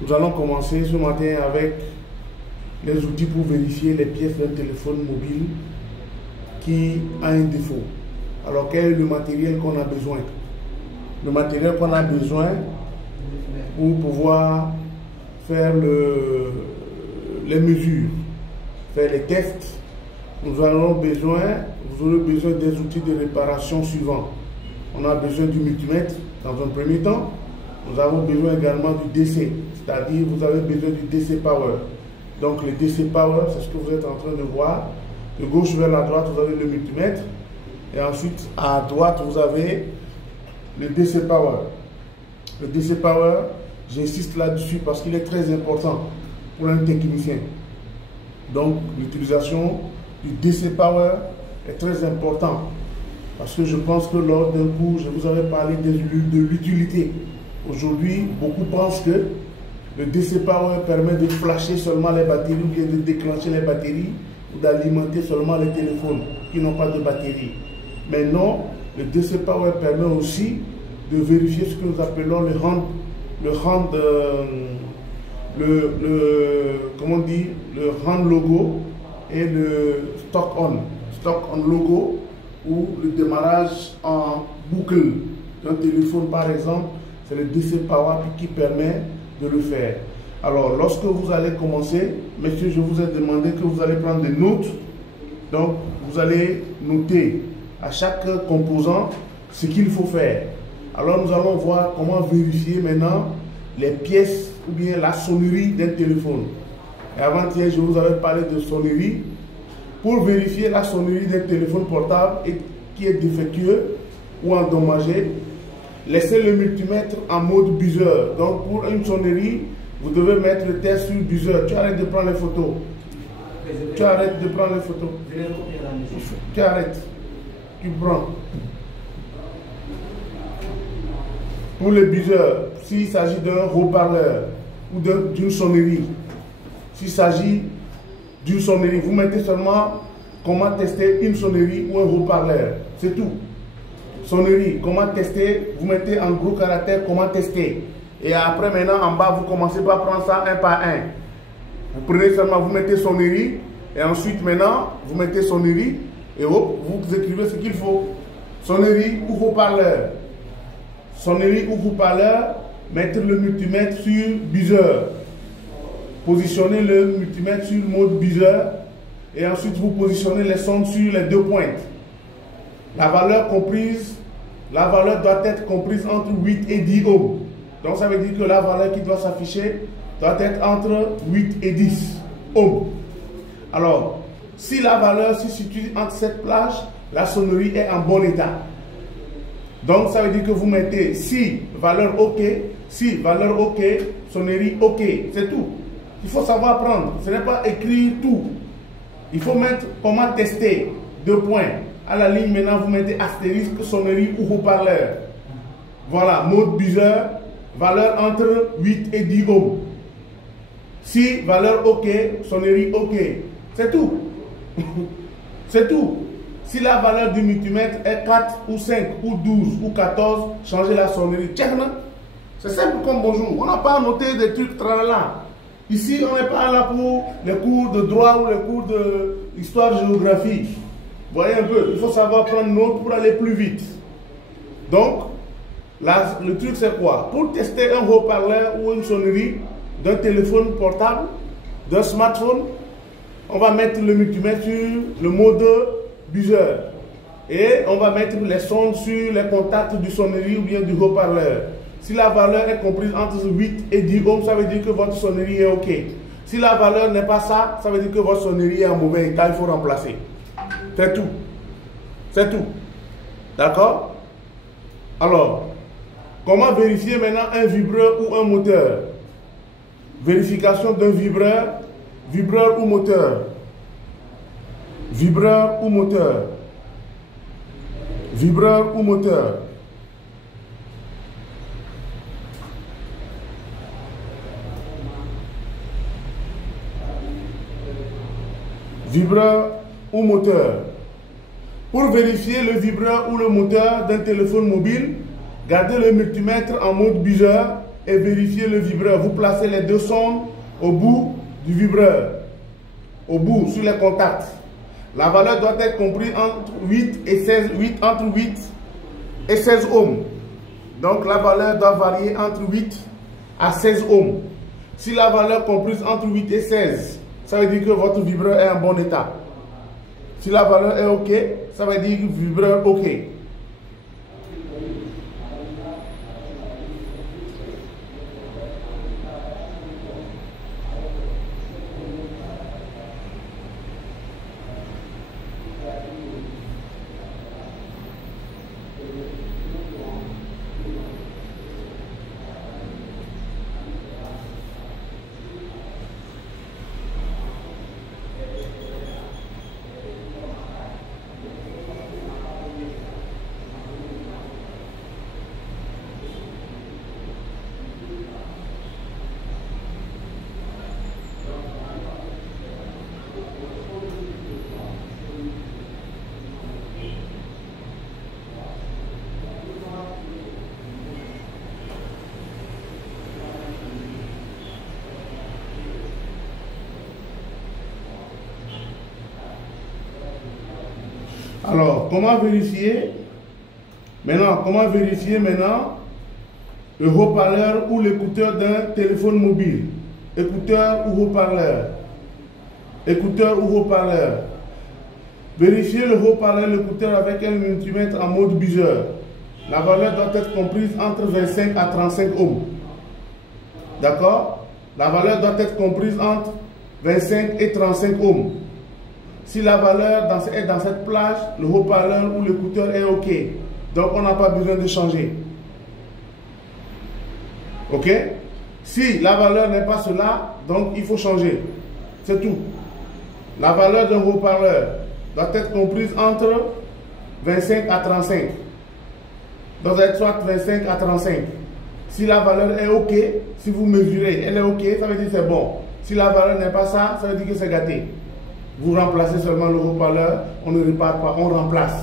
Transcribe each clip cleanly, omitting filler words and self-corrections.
Nous allons commencer ce matin avec les outils pour vérifier les pièces d'un téléphone mobile qui a un défaut. Alors, quel est le matériel qu'on a besoin? Le matériel qu'on a besoin pour pouvoir faire les mesures, faire les tests, vous aurez besoin des outils de réparation suivants. On a besoin du multimètre dans un premier temps. Nous avons besoin également du DC, c'est-à-dire vous avez besoin du DC Power. Donc le DC Power, c'est ce que vous êtes en train de voir. De gauche vers la droite, vous avez le multimètre. Et ensuite, à droite, vous avez le DC Power. Le DC Power, j'insiste là-dessus parce qu'il est très important pour un technicien. Donc l'utilisation du DC Power est très important. Parce que je pense que lors d'un cours, je vous avais parlé de l'utilité. Aujourd'hui, beaucoup pensent que le DC Power permet de flasher seulement les batteries ou bien de déclencher les batteries ou d'alimenter seulement les téléphones qui n'ont pas de batterie. Mais non, le DC Power permet aussi de vérifier ce que nous appelons le hand logo et le stock on logo, ou le démarrage en boucle d'un téléphone par exemple. C'est le DC Power qui permet de le faire. Alors, lorsque vous allez commencer, messieurs, je vous ai demandé que vous allez prendre des notes. Donc, vous allez noter à chaque composant ce qu'il faut faire. Alors, nous allons voir comment vérifier maintenant les pièces ou bien la sonnerie d'un téléphone. Et avant-hier, je vous avais parlé de sonnerie. Pour vérifier la sonnerie d'un téléphone portable qui est défectueux ou endommagé, laissez le multimètre en mode buzzer. Donc pour une sonnerie, vous devez mettre le test sur buzzer. Tu arrêtes de prendre les photos. Tu arrêtes de prendre les photos. Tu arrêtes. Tu prends. Pour le buzzer, s'il s'agit d'un haut-parleur ou d'une sonnerie, s'il s'agit d'une sonnerie, vous mettez seulement comment tester une sonnerie ou un haut-parleur. C'est tout. Sonnerie, comment tester, vous mettez en gros caractère comment tester. Et après maintenant en bas, vous commencez par prendre ça un par un. Vous prenez seulement, vous mettez sonnerie. Et ensuite maintenant, vous mettez sonnerie. Et hop, vous écrivez ce qu'il faut. Sonnerie ou haut-parleur. Sonnerie ou haut-parleur, mettez le multimètre sur buzzer. Positionnez le multimètre sur le mode buzzer. Et ensuite vous positionnez les sondes sur les deux pointes. La valeur doit être comprise entre 8 et 10 ohms. Donc ça veut dire que la valeur qui doit s'afficher doit être entre 8 et 10 ohms. Alors, si la valeur se situe entre cette plage, la sonnerie est en bon état. Donc ça veut dire que vous mettez si valeur OK, si valeur OK, sonnerie OK, c'est tout. Il faut savoir prendre, ce n'est pas écrire tout. Il faut mettre comment tester, deux points. À la ligne, maintenant, vous mettez astérisque, sonnerie ou haut-parleur. Voilà, mode buzzer, valeur entre 8 et 10 ohms. Si, valeur OK, sonnerie OK. C'est tout. C'est tout. Si la valeur du multimètre est 4 ou 5 ou 12 ou 14, changez la sonnerie. C'est simple comme bonjour. On n'a pas noté des trucs tralala. Ici, on n'est pas là pour les cours de droit ou les cours d'histoire-géographie. Vous voyez un peu, il faut savoir prendre note pour aller plus vite. Donc, là, le truc c'est quoi? Pour tester un haut-parleur ou une sonnerie d'un téléphone portable, d'un smartphone, on va mettre le multimètre sur le mode buzzer. Et on va mettre les sondes sur les contacts du sonnerie ou bien du haut-parleur. Si la valeur est comprise entre 8 et 10 ohms, ça veut dire que votre sonnerie est OK. Si la valeur n'est pas ça, ça veut dire que votre sonnerie est en mauvais état, il faut remplacer. C'est tout. C'est tout. D'accord? Alors, comment vérifier maintenant un vibreur ou un moteur? Vérification d'un vibreur, vibreur ou moteur. Vibreur ou moteur. Vibreur ou moteur. Vibreur ou moteur. Pour vérifier le vibreur ou le moteur d'un téléphone mobile, gardez le multimètre en mode buzzer et vérifier le vibreur. Vous placez les deux sondes au bout du vibreur, au bout, sur les contacts. La valeur doit être comprise entre 8 et 16, entre 8 et 16 ohms. Donc la valeur doit varier entre 8 à 16 ohms. Si la valeur comprise entre 8 et 16, ça veut dire que votre vibreur est en bon état. Si la valeur est OK, ça veut dire que le vibreur OK. Alors, comment vérifier maintenant le haut-parleur ou l'écouteur d'un téléphone mobile? Écouteur ou haut-parleur? Écouteur ou haut-parleur? Vérifier le haut-parleur, l'écouteur avec un multimètre en mode buzzer. La valeur doit être comprise entre 25 à 35 ohms. D'accord? La valeur doit être comprise entre 25 et 35 ohms. Si la valeur est dans cette plage, le haut-parleur ou l'écouteur est OK. Donc, on n'a pas besoin de changer. OK? Si la valeur n'est pas cela, donc il faut changer. C'est tout. La valeur d'un haut-parleur doit être comprise entre 25 à 35. Doit être soit 25 à 35. Si la valeur est OK, si vous mesurez, elle est OK, ça veut dire que c'est bon. Si la valeur n'est pas ça, ça veut dire que c'est gâté. Vous remplacez seulement le haut-parleur, on ne répare pas, on remplace.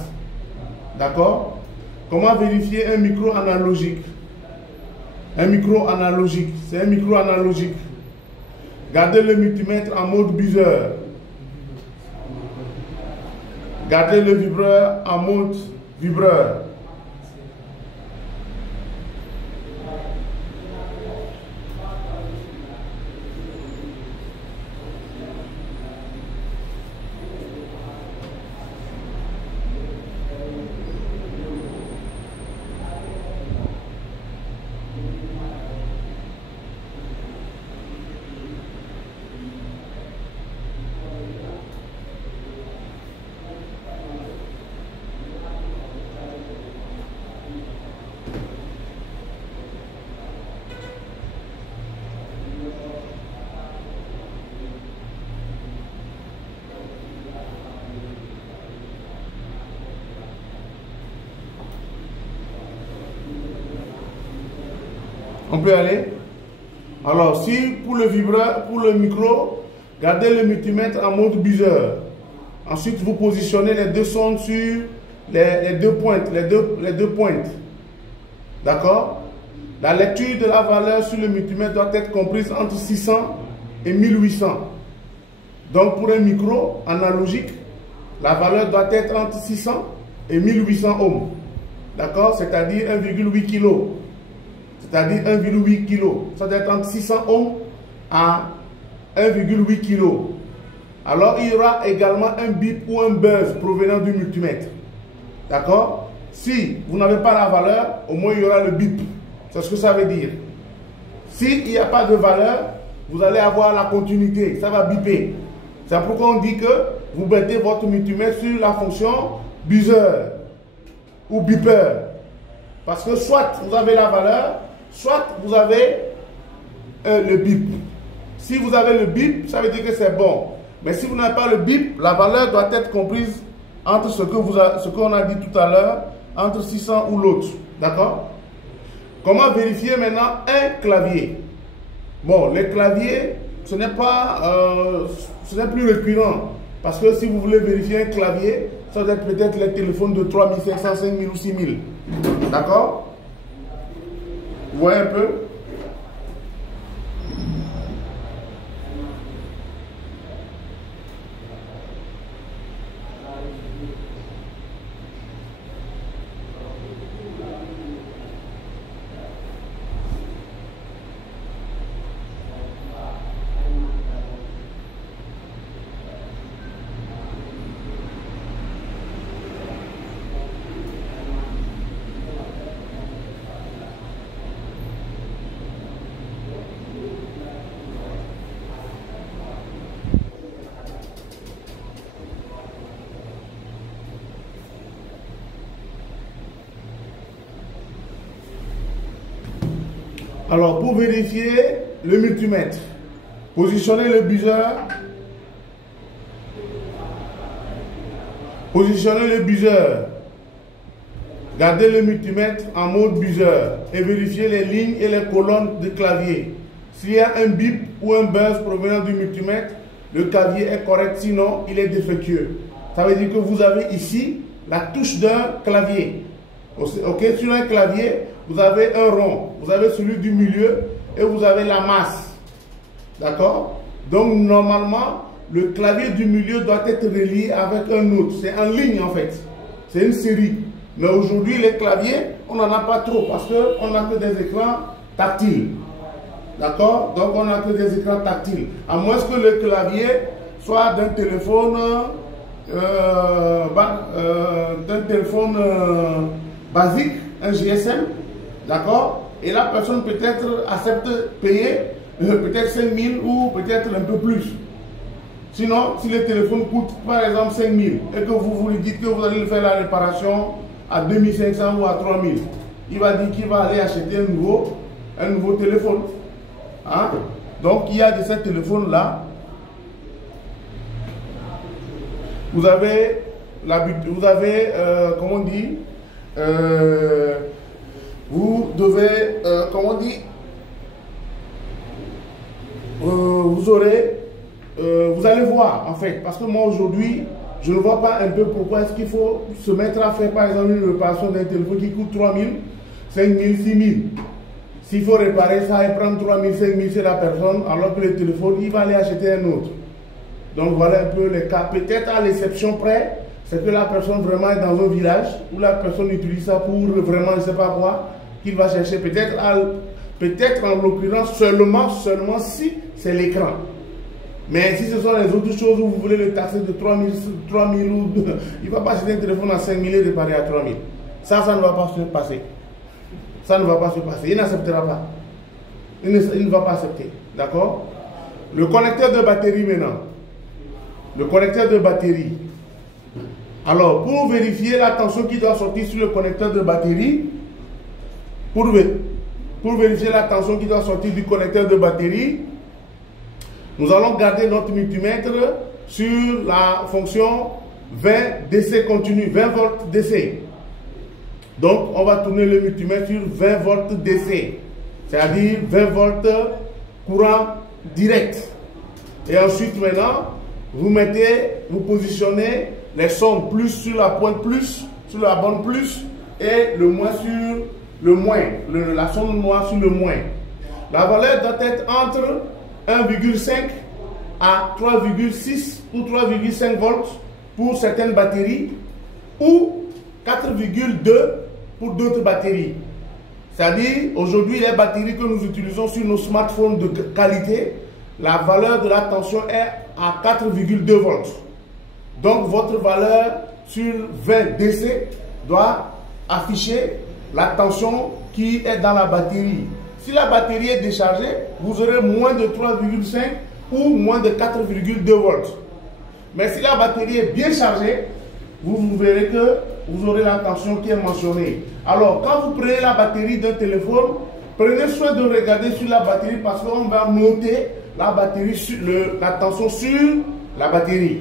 D'accord? Comment vérifier un micro analogique? Un micro analogique, c'est un micro analogique. Gardez le multimètre en mode buzzer. Gardez le vibreur en mode vibreur. On peut aller? Alors, si pour le vibreur, pour le micro, gardez le multimètre en mode buzzer. Ensuite, vous positionnez les deux sondes sur les deux pointes, les deux pointes. D'accord? La lecture de la valeur sur le multimètre doit être comprise entre 600 et 1800. Donc, pour un micro analogique, la valeur doit être entre 600 et 1800 ohms. D'accord? C'est-à-dire 1,8 kg. C'est-à-dire 1,8 kg. Ça doit être entre 600 ohms à 1,8 kg. Alors, il y aura également un bip ou un buzz provenant du multimètre. D'accord? Si vous n'avez pas la valeur, au moins il y aura le bip. C'est ce que ça veut dire. S'il n'y a pas de valeur, vous allez avoir la continuité. Ça va biper. C'est pourquoi on dit que vous mettez votre multimètre sur la fonction buzzer ou beeper. Parce que soit vous avez la valeur, soit vous avez le bip. Si vous avez le bip, ça veut dire que c'est bon. Mais si vous n'avez pas le bip, la valeur doit être comprise entre ce qu'on a dit tout à l'heure, entre 600 ou l'autre. D'accord? Comment vérifier maintenant un clavier? Bon, les claviers, ce n'est plus récurrent. Parce que si vous voulez vérifier un clavier, ça doit être peut-être les téléphones de 3500, 5000 ou 6000. D'accord? Vous voyez un peu? Alors, pour vérifier le multimètre, positionnez le buzzer. Positionnez le buzzer. Gardez le multimètre en mode buzzer et vérifiez les lignes et les colonnes du clavier. S'il y a un bip ou un buzz provenant du multimètre, le clavier est correct, sinon il est défectueux. Ça veut dire que vous avez ici la touche d'un clavier. Ok, sur un clavier, vous avez un rond, vous avez celui du milieu et vous avez la masse. D'accord? Donc normalement, le clavier du milieu doit être relié avec un autre. C'est en ligne en fait. C'est une série. Mais aujourd'hui, les claviers, on n'en a pas trop parce qu'on n'a que des écrans tactiles. D'accord? Donc on n'a que des écrans tactiles. À moins que le clavier soit d'un téléphone, basique, un GSM. D'accord? Et la personne peut-être accepte payer peut-être 5 000 ou peut-être un peu plus. Sinon, si le téléphone coûte par exemple 5 000 et que vous lui dites que vous allez faire la réparation à 2 500 ou à 3 000, il va dire qu'il va aller acheter un nouveau téléphone. Hein? Donc, il y a de ces téléphones-là. Vous avez, comment on dit, vous devez, comment on dit, vous aurez, vous allez voir en fait, parce que moi aujourd'hui, je ne vois pas un peu pourquoi est-ce qu'il faut se mettre à faire par exemple une réparation d'un téléphone qui coûte 3 000, 5 000, 6 000. S'il faut réparer ça et prendre 3 000, 5 000 chez la personne, alors que le téléphone, il va aller acheter un autre. Donc voilà un peu les cas. Peut-être à l'exception près, c'est que la personne vraiment est dans un village où la personne utilise ça pour vraiment, je ne sais pas quoi, qu'il va chercher. Peut-être en l'occurrence seulement si c'est l'écran. Mais si ce sont les autres choses où vous voulez le taxer de 3 000 ou il ne va pas acheter un téléphone à 5 000 et réparer à 3 000. Ça ne va pas se passer. Ça ne va pas se passer. Il n'acceptera pas. Il ne va pas accepter. D'accord? Le connecteur de batterie maintenant. Le connecteur de batterie. Alors, pour vérifier la tension qui doit sortir sur le connecteur de batterie, pour vérifier la tension qui doit sortir du connecteur de batterie, nous allons garder notre multimètre sur la fonction 20 DC continu, 20 volts DC. Donc, on va tourner le multimètre sur 20 volts DC, c'est-à-dire 20 volts courant direct. Et ensuite, maintenant, vous positionnez les sons plus sur la pointe plus, sur la bande plus, et le moins sur le moins, la sonde noire sur le moins. La valeur doit être entre 1,5 à 3,6 ou 3,5 volts pour certaines batteries ou 4,2 pour d'autres batteries. C'est-à-dire, aujourd'hui, les batteries que nous utilisons sur nos smartphones de qualité, la valeur de la tension est à 4,2 volts. Donc, votre valeur sur 20 DC doit afficher la tension qui est dans la batterie. Si la batterie est déchargée, vous aurez moins de 3,5 ou moins de 4,2 volts. Mais si la batterie est bien chargée, vous verrez que vous aurez la tension qui est mentionnée. Alors, quand vous prenez la batterie d'un téléphone, prenez soin de regarder sur la batterie parce qu'on va noter la batterie la tension sur la batterie.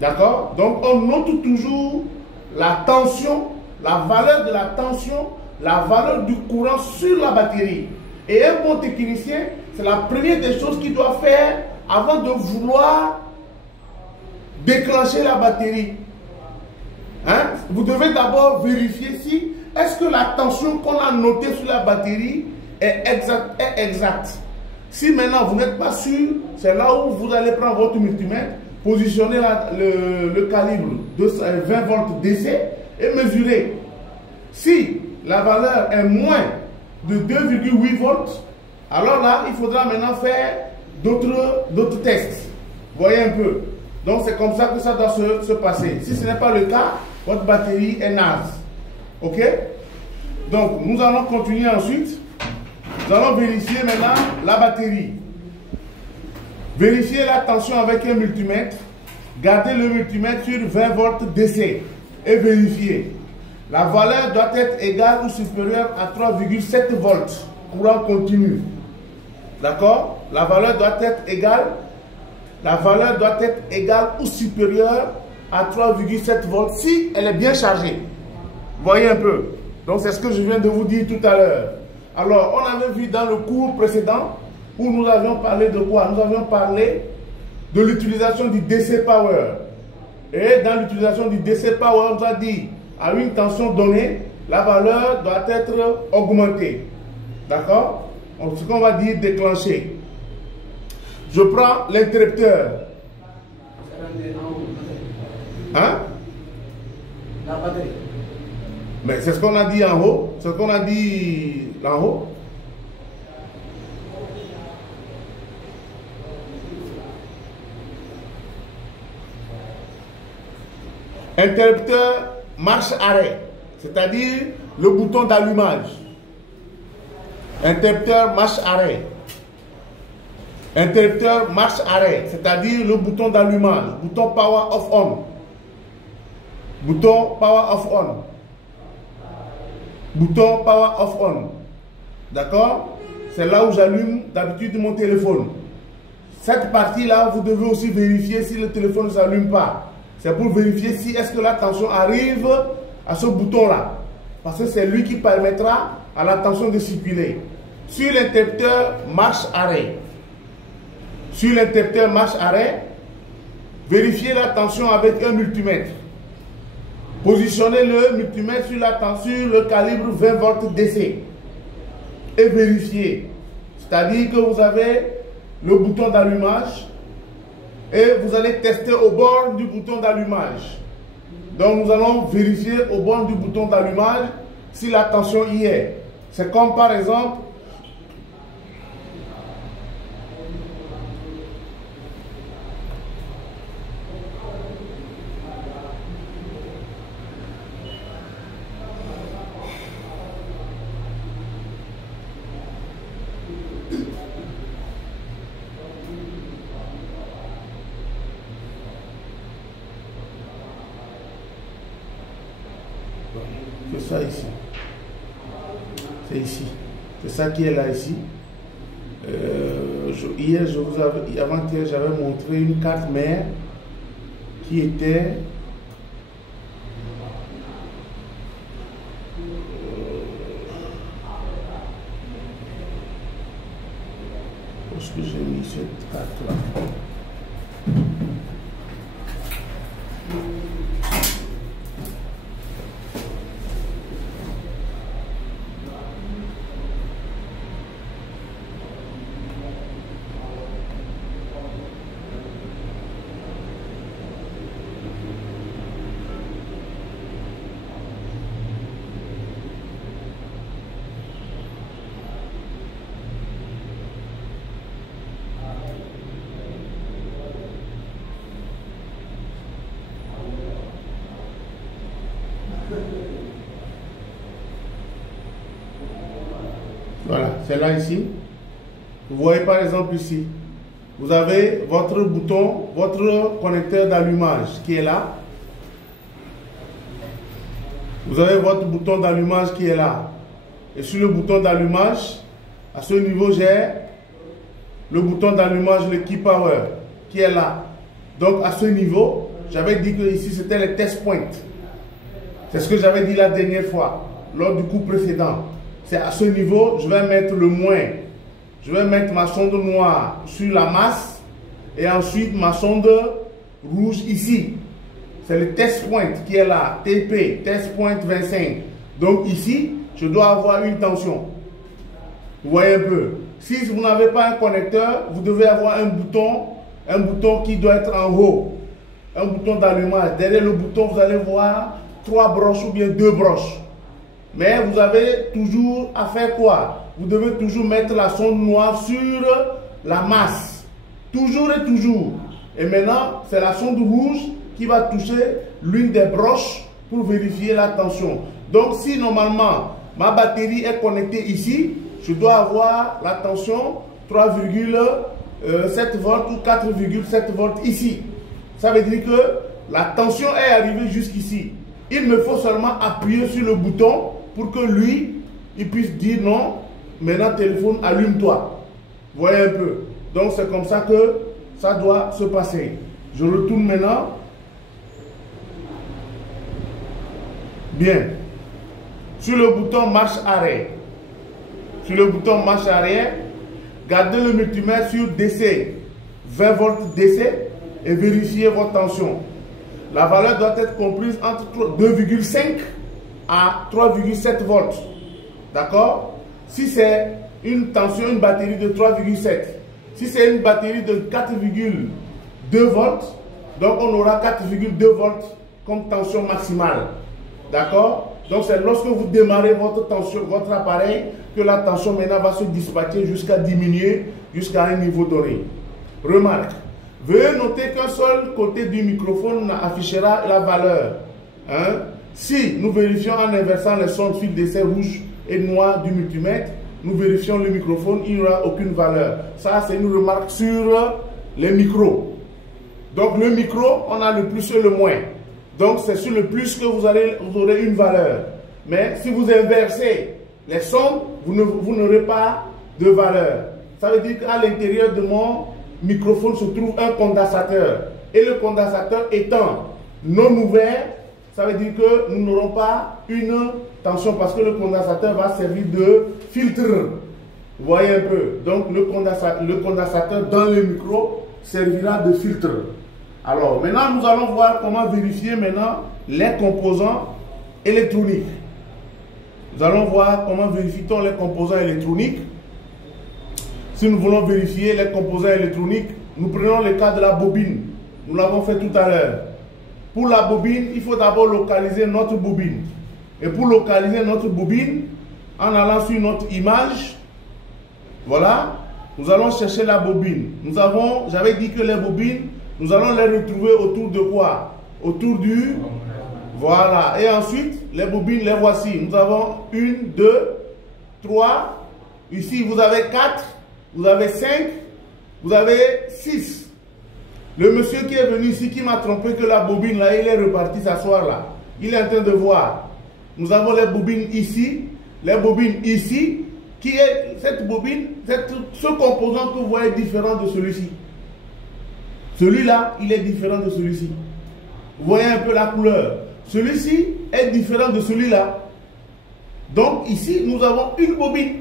D'accord? Donc, on note toujours la tension, la valeur de la tension, la valeur du courant sur la batterie. Et un bon technicien, c'est la première des choses qu'il doit faire avant de vouloir déclencher la batterie. Hein? Vous devez d'abord vérifier si est-ce que la tension qu'on a notée sur la batterie est exacte. Si maintenant vous n'êtes pas sûr, c'est là où vous allez prendre votre multimètre, positionner le calibre de 20 volts DC et mesurer. Si la valeur est moins de 2,8 volts, alors là, il faudra maintenant faire d'autres tests. Voyez un peu. Donc, c'est comme ça que ça doit se passer. Si ce n'est pas le cas, votre batterie est naze. OK? Donc, nous allons continuer ensuite. Nous allons vérifier maintenant la batterie. Vérifiez la tension avec un multimètre. Gardez le multimètre sur 20 volts DC et vérifiez. La valeur doit être égale ou supérieure à 3,7 volts. courant continu. D'accord? La valeur doit être égale. La valeur doit être égale ou supérieure à 3,7 volts si elle est bien chargée. Voyez un peu. Donc c'est ce que je viens de vous dire tout à l'heure. Alors on avait vu dans le cours précédent où nous avions parlé de quoi? Nous avions parlé de l'utilisation du DC Power. Et dans l'utilisation du DC Power, on nous a dit à une tension donnée, la valeur doit être augmentée. D'accord? Donc ce qu'on va dire déclencher. Je prends l'interrupteur. Hein? La batterie. Mais c'est ce qu'on a dit en haut. C'est ce qu'on a dit en haut. Interrupteur marche-arrêt, c'est-à-dire le bouton d'allumage. Interrupteur marche-arrêt. Interrupteur marche-arrêt, c'est-à-dire le bouton d'allumage. Bouton power off-on. Bouton power off-on. Bouton power off-on. D'accord? C'est là où j'allume d'habitude mon téléphone. Cette partie-là, vous devez aussi vérifier si le téléphone ne s'allume pas. C'est pour vérifier si est-ce que la tension arrive à ce bouton-là. Parce que c'est lui qui permettra à la tension de circuler. Sur l'interrupteur marche-arrêt. Sur l'interrupteur marche-arrêt, vérifiez la tension avec un multimètre. Positionnez le multimètre sur la tension, le calibre 20 volts DC. Et vérifiez. C'est-à-dire que vous avez le bouton d'allumage. Et vous allez tester au bord du bouton d'allumage. Donc nous allons vérifier au bord du bouton d'allumage si la tension y est. C'est comme par exemple, c'est ça ici. C'est ici. C'est ça qui est là ici. Hier, avant-hier, j'avais montré une carte mère qui était où est-ce que j'ai mis cette carte-là? Voilà, c'est là ici. Vous voyez par exemple ici, vous avez votre bouton, votre connecteur d'allumage qui est là. Vous avez votre bouton d'allumage qui est là. Et sur le bouton d'allumage, à ce niveau, j'ai le bouton d'allumage, le key power, qui est là. Donc à ce niveau, j'avais dit que ici c'était le test point. C'est ce que j'avais dit la dernière fois, lors du cours précédent. C'est à ce niveau, je vais mettre le moins. Je vais mettre ma sonde noire sur la masse et ensuite ma sonde rouge ici. C'est le test point qui est là, TP, test point 25. Donc ici, je dois avoir une tension. Vous voyez un peu. Si vous n'avez pas un connecteur, vous devez avoir un bouton qui doit être en haut. Un bouton d'allumage. Derrière le bouton, vous allez voir 3 broches ou bien 2 broches. Mais vous avez toujours à faire quoi? Vous devez toujours mettre la sonde noire sur la masse. Toujours et toujours. Et maintenant, c'est la sonde rouge qui va toucher l'une des broches pour vérifier la tension. Donc, si normalement ma batterie est connectée ici, je dois avoir la tension 3,7 volts ou 4,7 volts ici. Ça veut dire que la tension est arrivée jusqu'ici. Il me faut seulement appuyer sur le bouton pour que lui, il puisse dire non, maintenant téléphone, allume-toi. Voyez un peu. Donc c'est comme ça que ça doit se passer. Je retourne maintenant. Bien. Sur le bouton marche arrière. Sur le bouton marche arrière, gardez le multimètre sur DC, 20 volts DC et vérifiez votre tension. La valeur doit être comprise entre 2,5 à 3,7 volts. D'accord? Si c'est une tension, une batterie de 3,7. Si c'est une batterie de 4,2 volts, donc on aura 4,2 volts comme tension maximale. D'accord? Donc c'est lorsque vous démarrez votre tension, votre appareil, que la tension maintenant va se dispatcher jusqu'à diminuer jusqu'à un niveau donné. Remarque, veuillez noter qu'un seul côté du microphone affichera la valeur. Hein? Si nous vérifions en inversant les sons de fil d'essai rouge et noir du multimètre, nous vérifions le microphone, il n'y aura aucune valeur. Ça, c'est une remarque sur les micros. Donc le micro, on a le plus et le moins. Donc c'est sur le plus que vous aurez une valeur. Mais si vous inversez les sons, vous n'aurez pas de valeur. Ça veut dire qu'à l'intérieur de mon microphone se trouve un condensateur. Et le condensateur étant non ouvert, ça veut dire que nous n'aurons pas une tension parce que le condensateur va servir de filtre. Vous voyez un peu. Donc le condensateur dans le micro servira de filtre. Alors maintenant nous allons voir comment vérifier maintenant les composants électroniques. Nous allons voir comment vérifier-t-on les composants électroniques. Si nous voulons vérifier les composants électroniques, nous prenons le cas de la bobine. Nous l'avons fait tout à l'heure. Pour la bobine, il faut d'abord localiser notre bobine. Et pour localiser notre bobine, en allant sur notre image, voilà, nous allons chercher la bobine. J'avais dit que les bobines, nous allons les retrouver autour de quoi? Autour du... Voilà. Et ensuite, les bobines, les voici. Nous avons 1, 2, 3. Ici, vous avez 4. Vous avez 5. Vous avez 6. Le monsieur qui est venu ici, qui m'a trompé que la bobine, là, il est reparti s'asseoir là. Il est en train de voir. Nous avons les bobines ici. Les bobines ici. Qui est cette bobine, ce composant que vous voyez différent de celui-ci. Celui-là, il est différent de celui-ci. Vous voyez un peu la couleur. Celui-ci est différent de celui-là. Donc ici, nous avons une bobine.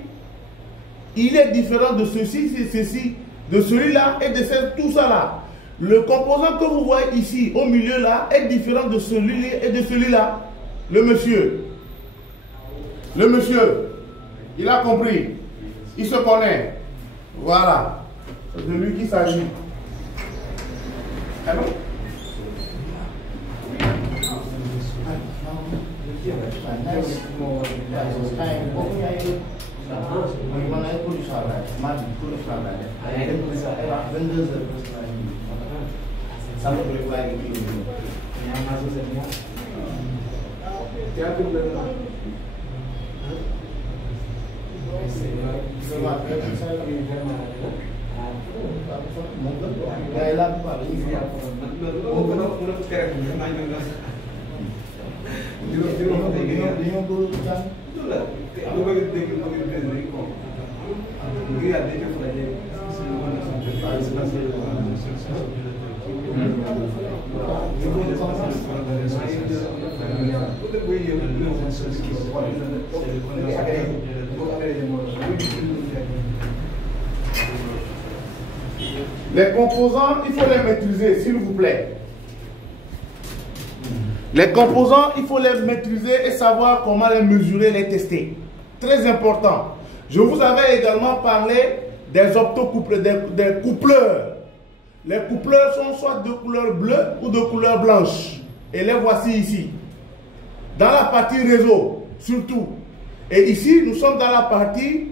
Il est différent de ceci, de celui-là et de tout ça là. Le composant que vous voyez ici, au milieu là, est différent de celui-là et de celui-là. Le monsieur, il a compris. Il se connaît. Voilà. C'est de lui qu'il s'agit. Allô? Les composants, il faut les maîtriser, s'il vous plaît. Les composants, il faut les maîtriser et savoir comment les mesurer, les tester. Très important. Je vous avais également parlé des optocoupleurs, des coupleurs. Les coupleurs sont soit de couleur bleue ou de couleur blanche. Et les voici ici. Dans la partie réseau, surtout. Et ici, nous sommes dans la partie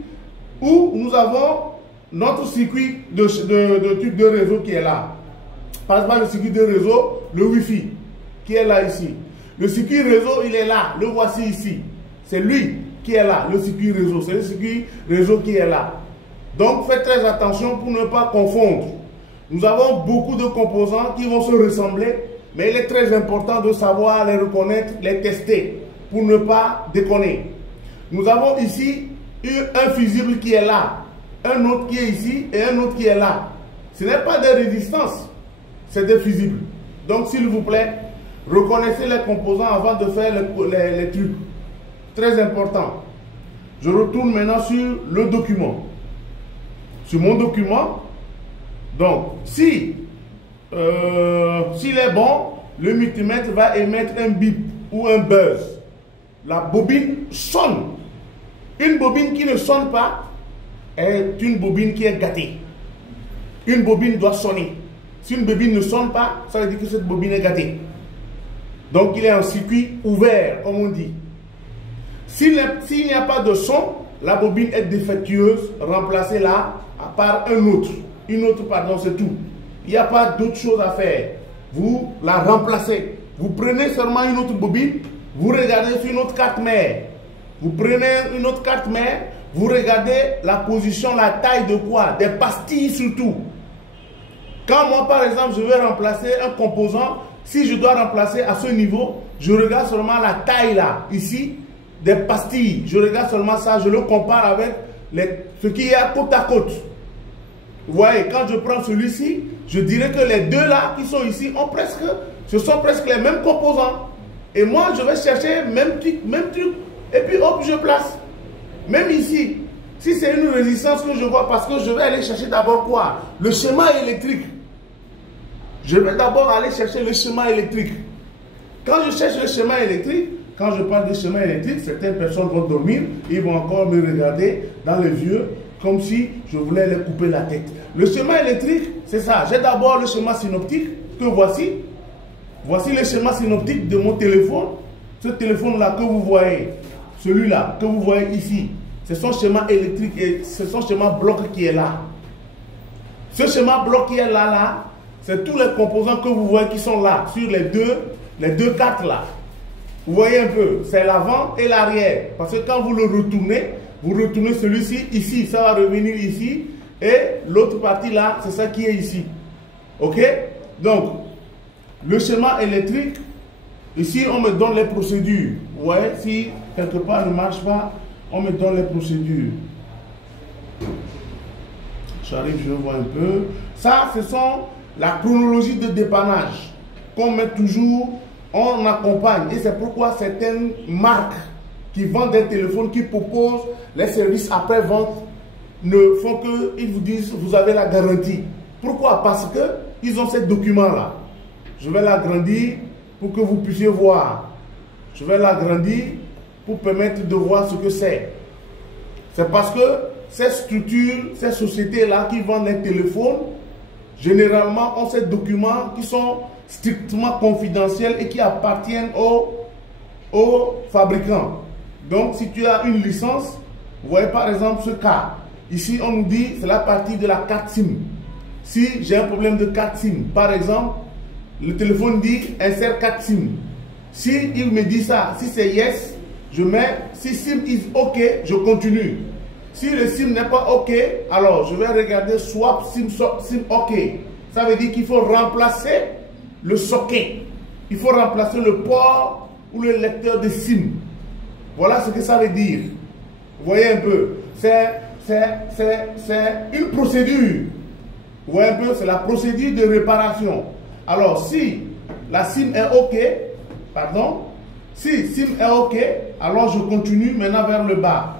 où nous avons notre circuit de tube de réseau qui est là. Par exemple, le circuit de réseau, le Wi-Fi, qui est là ici. Le circuit réseau, il est là. Le voici ici. C'est lui qui est là, le circuit réseau. C'est le circuit réseau qui est là. Donc, faites très attention pour ne pas confondre. Nous avons beaucoup de composants qui vont se ressembler, mais il est très important de savoir les reconnaître, les tester, pour ne pas déconner. Nous avons ici un fusible qui est là, un autre qui est ici et un autre qui est là. Ce n'est pas des résistances, c'est des fusibles. Donc s'il vous plaît, reconnaissez les composants avant de faire les trucs. Très important. Je retourne maintenant sur le document. Sur mon document, donc s'il est bon, le multimètre va émettre un bip ou un buzz. La bobine sonne. Une bobine qui ne sonne pas est une bobine qui est gâtée. Une bobine doit sonner. Si une bobine ne sonne pas, ça veut dire que cette bobine est gâtée. Donc il est en circuit ouvert, comme on dit. S'il n'y a pas de son, la bobine est défectueuse, remplacez-la par une autre, pardon, c'est tout. Il n'y a pas d'autre chose à faire. Vous la remplacez. Vous prenez seulement une autre bobine, vous regardez sur une autre carte mère. Vous prenez une autre carte mère, vous regardez la position, la taille de quoi? Des pastilles surtout. Quand moi, par exemple, je vais remplacer un composant, si je dois remplacer à ce niveau, je regarde seulement la taille là, ici, des pastilles. Je regarde seulement ça, je le compare avec ce qui est à côte. Vous voyez, quand je prends celui-ci, je dirais que les deux là qui sont ici ce sont presque les mêmes composants. Et moi, je vais chercher même truc, et puis hop, je place. Même ici, si c'est une résistance que je vois, parce que je vais aller chercher d'abord quoi? Le schéma électrique. Je vais d'abord aller chercher le schéma électrique. Quand je cherche le schéma électrique, quand je parle de schéma électrique, certaines personnes vont dormir, ils vont encore me regarder dans les yeux, comme si je voulais les couper la tête. Le schéma électrique, c'est ça. J'ai d'abord le schéma synoptique que voici. Voici le schéma synoptique de mon téléphone. Ce téléphone-là que vous voyez, celui-là que vous voyez ici, c'est son schéma électrique et c'est son schéma bloc qui est là. Ce schéma bloc qui est là, c'est tous les composants que vous voyez qui sont là, sur les deux cartes là. Vous voyez un peu, c'est l'avant et l'arrière. Parce que quand vous retournez celui-ci, ici, ça va revenir ici. Et l'autre partie là, c'est ça qui est ici. Ok? Donc, le schéma électrique, ici, on me donne les procédures. Vous voyez, si quelque part ne marche pas, on me donne les procédures. J'arrive, je vois un peu. Ça, ce sont la chronologie de dépannage qu'on met toujours, on accompagne. Et c'est pourquoi certaines marques qui vendent des téléphones, qui proposent les services après-vente, ne font que, ils vous disent, vous avez la garantie. Pourquoi? Parce qu'ils ont ces documents-là. Je vais l'agrandir pour que vous puissiez voir. Je vais l'agrandir pour permettre de voir ce que c'est. C'est parce que ces structures, ces sociétés-là qui vendent les téléphones, généralement ont ces documents qui sont strictement confidentiels et qui appartiennent aux fabricants. Donc, si tu as une licence, vous voyez par exemple ce cas. Ici, on nous dit c'est la partie de la carte SIM. Si j'ai un problème de carte SIM, par exemple, le téléphone dit insert carte SIM. Si il me dit ça, si c'est yes, je mets, si SIM is OK, je continue. Si le SIM n'est pas OK, alors je vais regarder swap SIM OK. Ça veut dire qu'il faut remplacer le socket. Il faut remplacer le port ou le lecteur de SIM. Voilà ce que ça veut dire. Vous voyez un peu, c'est une procédure. Vous voyez un peu, c'est la procédure de réparation. Alors, si la SIM est OK, pardon, si SIM est OK, alors je continue maintenant vers le bas.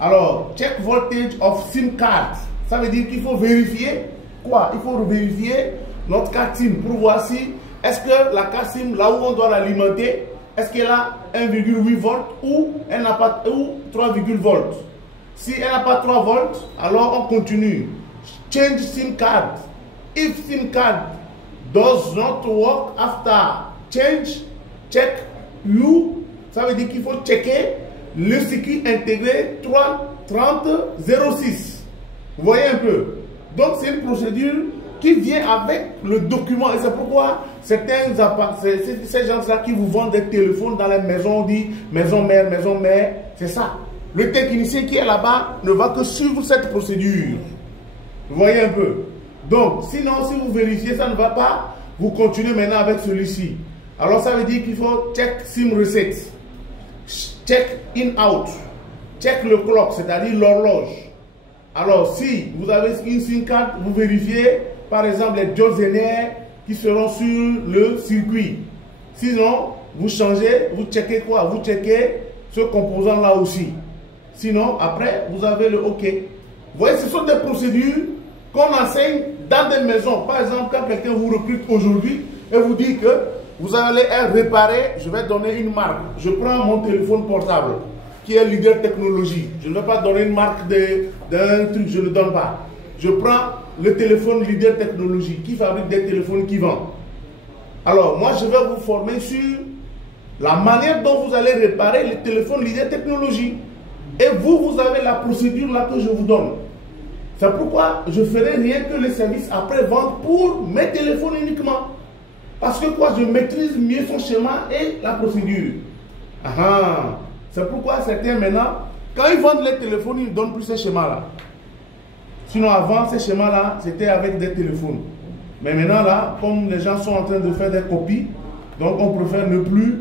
Alors, check voltage of SIM card. Ça veut dire qu'il faut vérifier quoi? Il faut vérifier notre carte SIM pour voir si, est-ce que la carte SIM, là où on doit l'alimenter, est-ce qu'elle a 1,8 volts ou elle n'a pas 3,0 volts. Si elle n'a pas 3 volts, alors on continue. Change SIM card. If SIM card does not work after change, check you. Ça veut dire qu'il faut checker le circuit intégré 3006. Vous voyez un peu? Donc c'est une procédure qui vient avec le document. Et c'est pourquoi ces gens-là qui vous vendent des téléphones dans les maisons, on dit maison mère, c'est ça. Le technicien qui est là-bas ne va que suivre cette procédure. Vous voyez un peu? Donc, sinon, si vous vérifiez, ça ne va pas, vous continuez maintenant avec celui-ci. Alors, ça veut dire qu'il faut check SIM reset, check in-out, check le clock, c'est-à-dire l'horloge. Alors, si vous avez une SIM card, vous vérifiez, par exemple, les dioxénaires qui seront sur le circuit. Sinon, vous changez, vous checkez quoi? Vous checkez ce composant-là aussi. Sinon, après, vous avez le OK. Vous voyez, ce sont des procédures qu'on enseigne dans des maisons. Par exemple, quand quelqu'un vous recrute aujourd'hui et vous dit que vous allez réparer, je vais donner une marque. Je prends mon téléphone portable qui est leader technologie. Je ne vais pas donner une marque d'un truc, je ne donne pas. Je prends le téléphone leader technologie qui fabrique des téléphones qui vendent. Alors, moi, je vais vous former sur la manière dont vous allez réparer le téléphone leader technologie. Et vous avez la procédure là que je vous donne. C'est pourquoi je ferai rien que les services après-vente pour mes téléphones uniquement. Parce que quoi, je maîtrise mieux son schéma et la procédure. C'est pourquoi certains maintenant, quand ils vendent les téléphones, ils ne donnent plus ces schémas-là. Sinon avant, ces schémas-là, c'était avec des téléphones. Mais maintenant là, comme les gens sont en train de faire des copies, donc on préfère ne plus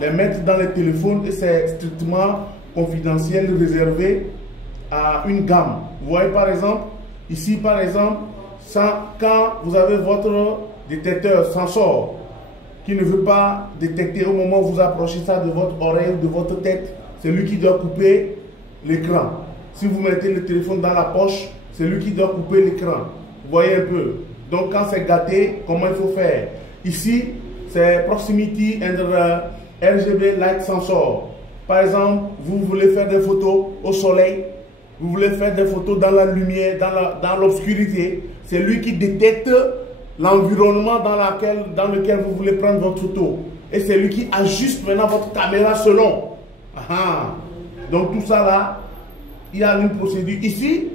les mettre dans les téléphones et c'est strictement confidentiel, réservé à une gamme. Vous voyez par exemple, ici par exemple, quand vous avez votre détecteur sensor qui ne veut pas détecter au moment où vous approchez ça de votre oreille ou de votre tête, c'est lui qui doit couper l'écran. Si vous mettez le téléphone dans la poche, c'est lui qui doit couper l'écran. Vous voyez un peu. Donc quand c'est gâté, comment il faut faire? Ici, c'est Proximity and RGB Light Sensor. Par exemple, vous voulez faire des photos au soleil, vous voulez faire des photos dans la lumière, dans l'obscurité. C'est lui qui détecte l'environnement dans lequel vous voulez prendre votre photo. Et c'est lui qui ajuste maintenant votre caméra selon. Donc tout ça là, il y a une procédure. Ici,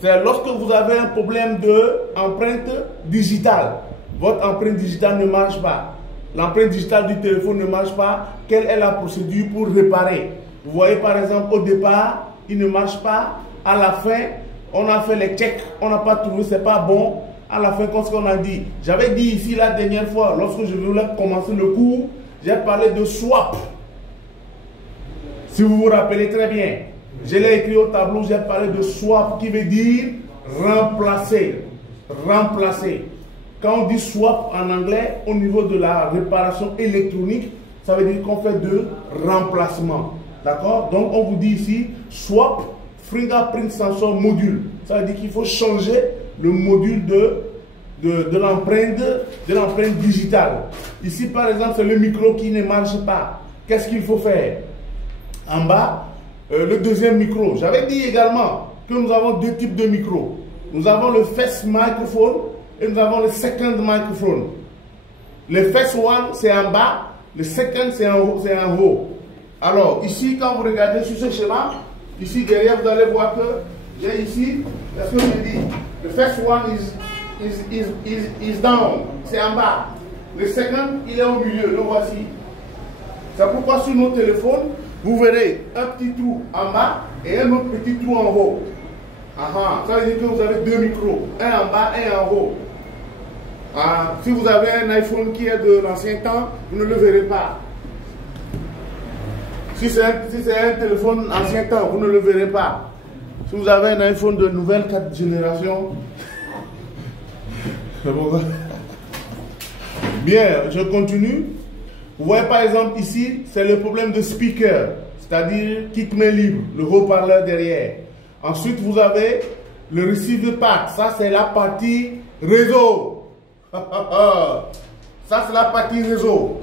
c'est lorsque vous avez un problème d'empreinte digitale. Votre empreinte digitale ne marche pas. L'empreinte digitale du téléphone ne marche pas. Quelle est la procédure pour réparer? Vous voyez par exemple au départ, il ne marche pas. À la fin, on a fait les checks. On n'a pas trouvé, c'est pas bon. À la fin, qu'est-ce qu'on a dit? J'avais dit ici la dernière fois, lorsque je voulais commencer le cours, j'ai parlé de swap. Si vous vous rappelez très bien, je l'ai écrit au tableau, j'ai parlé de swap qui veut dire remplacer. Remplacer. Quand on dit swap en anglais, au niveau de la réparation électronique, ça veut dire qu'on fait de remplacement. D'accord? Donc on vous dit ici swap fingerprint sensor module. Ça veut dire qu'il faut changer le module de l'empreinte digitale. Ici par exemple, c'est le micro qui ne marche pas. Qu'est-ce qu'il faut faire? En bas, le deuxième micro. J'avais dit également que nous avons deux types de micros. Nous avons le first microphone et nous avons le second microphone. Le first one, c'est en bas. Le second, c'est en haut. Alors, ici, quand vous regardez sur ce schéma, ici derrière, vous allez voir que j'ai ici, qu'est-ce que je dis? Le first one is down. C'est en bas. Le second, il est au milieu. Le voici. C'est pourquoi sur nos téléphones, vous verrez un petit trou en bas et un autre petit trou en haut. Ça veut dire que vous avez deux micros, un en bas et un en haut. Si vous avez un iPhone qui est de l'ancien temps, vous ne le verrez pas. Si c'est un téléphone ancien temps, vous ne le verrez pas. Si vous avez un iPhone de nouvelle 4 génération, c'est bon. Bien, je continue. Vous voyez par exemple ici, c'est le problème de speaker, c'est-à-dire kit main libre, le haut-parleur derrière. Ensuite, vous avez le receiver pack, ça c'est la partie réseau. Ça c'est la partie réseau.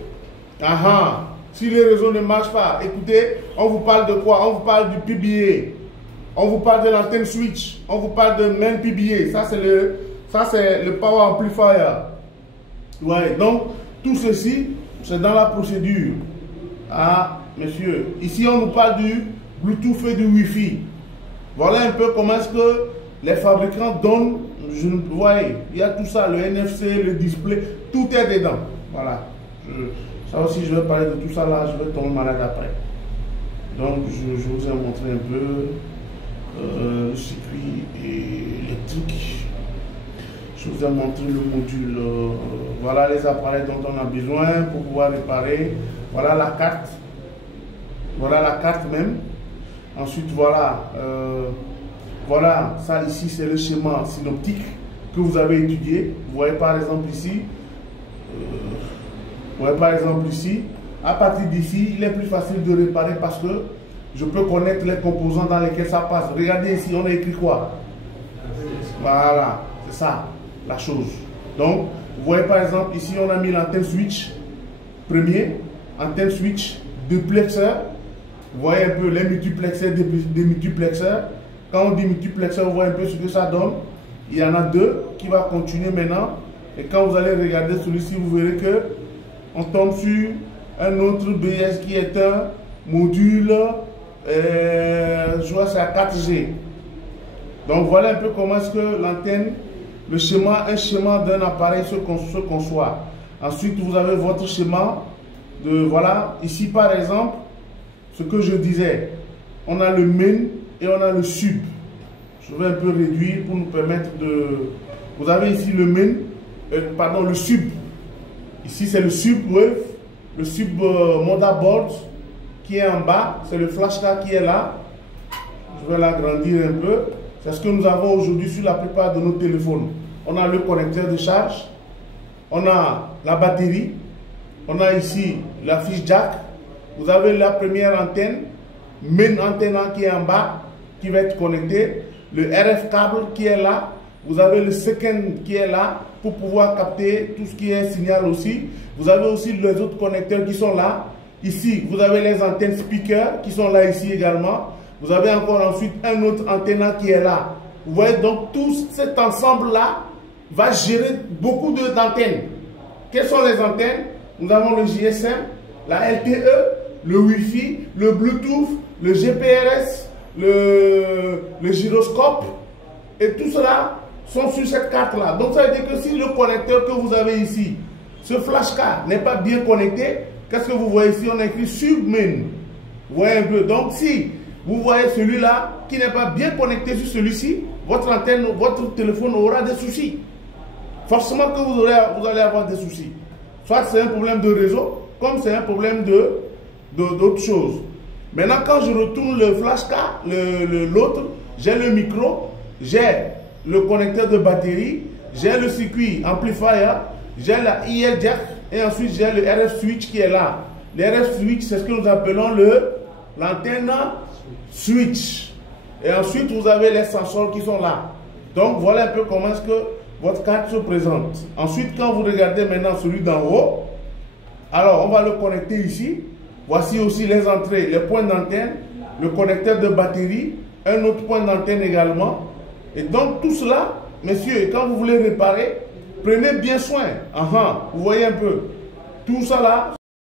Si le réseau ne marche pas, écoutez, on vous parle de quoi? On vous parle du PBA. On vous parle de l'antenne switch. On vous parle de main PBA. Ça c'est le power amplifier. Ouais, donc tout ceci, c'est dans la procédure. Monsieur, ici on nous parle du Bluetooth et du Wi-Fi. Voilà un peu comment est-ce que les fabricants donnent. Vous voyez, il y a tout ça, le NFC, le display, tout est dedans. Voilà. Ça aussi, je vais parler de tout ça là, je vais tomber malade après. Donc, je vous ai montré un peu le circuit électrique. Je vous ai montré le module. Voilà les appareils dont on a besoin pour pouvoir réparer. Voilà la carte. Voilà la carte même. Ensuite, voilà. Voilà, ça ici, c'est le schéma synoptique que vous avez étudié. Vous voyez par exemple ici. À partir d'ici, il est plus facile de réparer parce que je peux connaître les composants dans lesquels ça passe. Regardez ici, on a écrit quoi? Voilà, c'est ça, la chose. Donc, vous voyez par exemple, ici, on a mis l'antenne switch premier, antenne switch duplexeur. Vous voyez un peu les multiplexeurs des multiplexeurs. Quand on dit multiplexeur, vous voyez un peu ce que ça donne. Il y en a deux qui va continuer maintenant. Et quand vous allez regarder celui-ci, vous verrez que on tombe sur un autre BS qui est un module, je vois c'est à 4G. Donc voilà un peu comment est-ce que l'antenne, un schéma d'un appareil se conçoit. Ensuite, vous avez votre schéma de, voilà, ici par exemple, ce que je disais, on a le main et on a le sub. Je vais un peu réduire pour nous permettre de... Vous avez ici le main, le sub. Ici c'est le subwave, le sub motherboard qui est en bas, c'est le flashcard qui est là. Je vais l'agrandir un peu. C'est ce que nous avons aujourd'hui sur la plupart de nos téléphones. On a le connecteur de charge, on a la batterie, on a ici la fiche jack. Vous avez la première antenne, main antenne qui est en bas, qui va être connectée, le RF câble qui est là, vous avez le second qui est là pour pouvoir capter tout ce qui est signal aussi. Vous avez aussi les autres connecteurs qui sont là. Ici, vous avez les antennes speakers qui sont là ici également. Vous avez encore ensuite un autre antenne qui est là. Vous voyez donc tout cet ensemble-là va gérer beaucoup d'antennes. Quelles sont les antennes? Nous avons le GSM, la LTE, le Wi-Fi, le Bluetooth, le GPRS, le gyroscope. Et tout cela sont sur cette carte-là. Donc ça veut dire que si le connecteur que vous avez ici, ce flashcard n'est pas bien connecté, qu'est-ce que vous voyez ici? On a écrit submain. Vous voyez un peu. Donc si vous voyez celui-là qui n'est pas bien connecté sur celui-ci, votre antenne, votre téléphone aura des soucis. Forcément que vous allez avoir des soucis. Soit c'est un problème de réseau, comme c'est un problème d'autre chose. Maintenant, quand je retourne le flashcard, l'autre, j'ai le micro, j'ai le connecteur de batterie, j'ai le circuit amplifier, j'ai la IL jack et ensuite j'ai le RF switch qui est là. Le RF switch, c'est ce que nous appelons l'antenne switch. Et ensuite, vous avez les sensors qui sont là. Donc, voilà un peu comment est-ce que votre carte se présente. Ensuite, quand vous regardez maintenant celui d'en haut, alors on va le connecter ici. Voici aussi les entrées, les points d'antenne, le connecteur de batterie, un autre point d'antenne également. Et donc tout cela, messieurs, quand vous voulez réparer, prenez bien soin. Vous voyez un peu, tout ça là.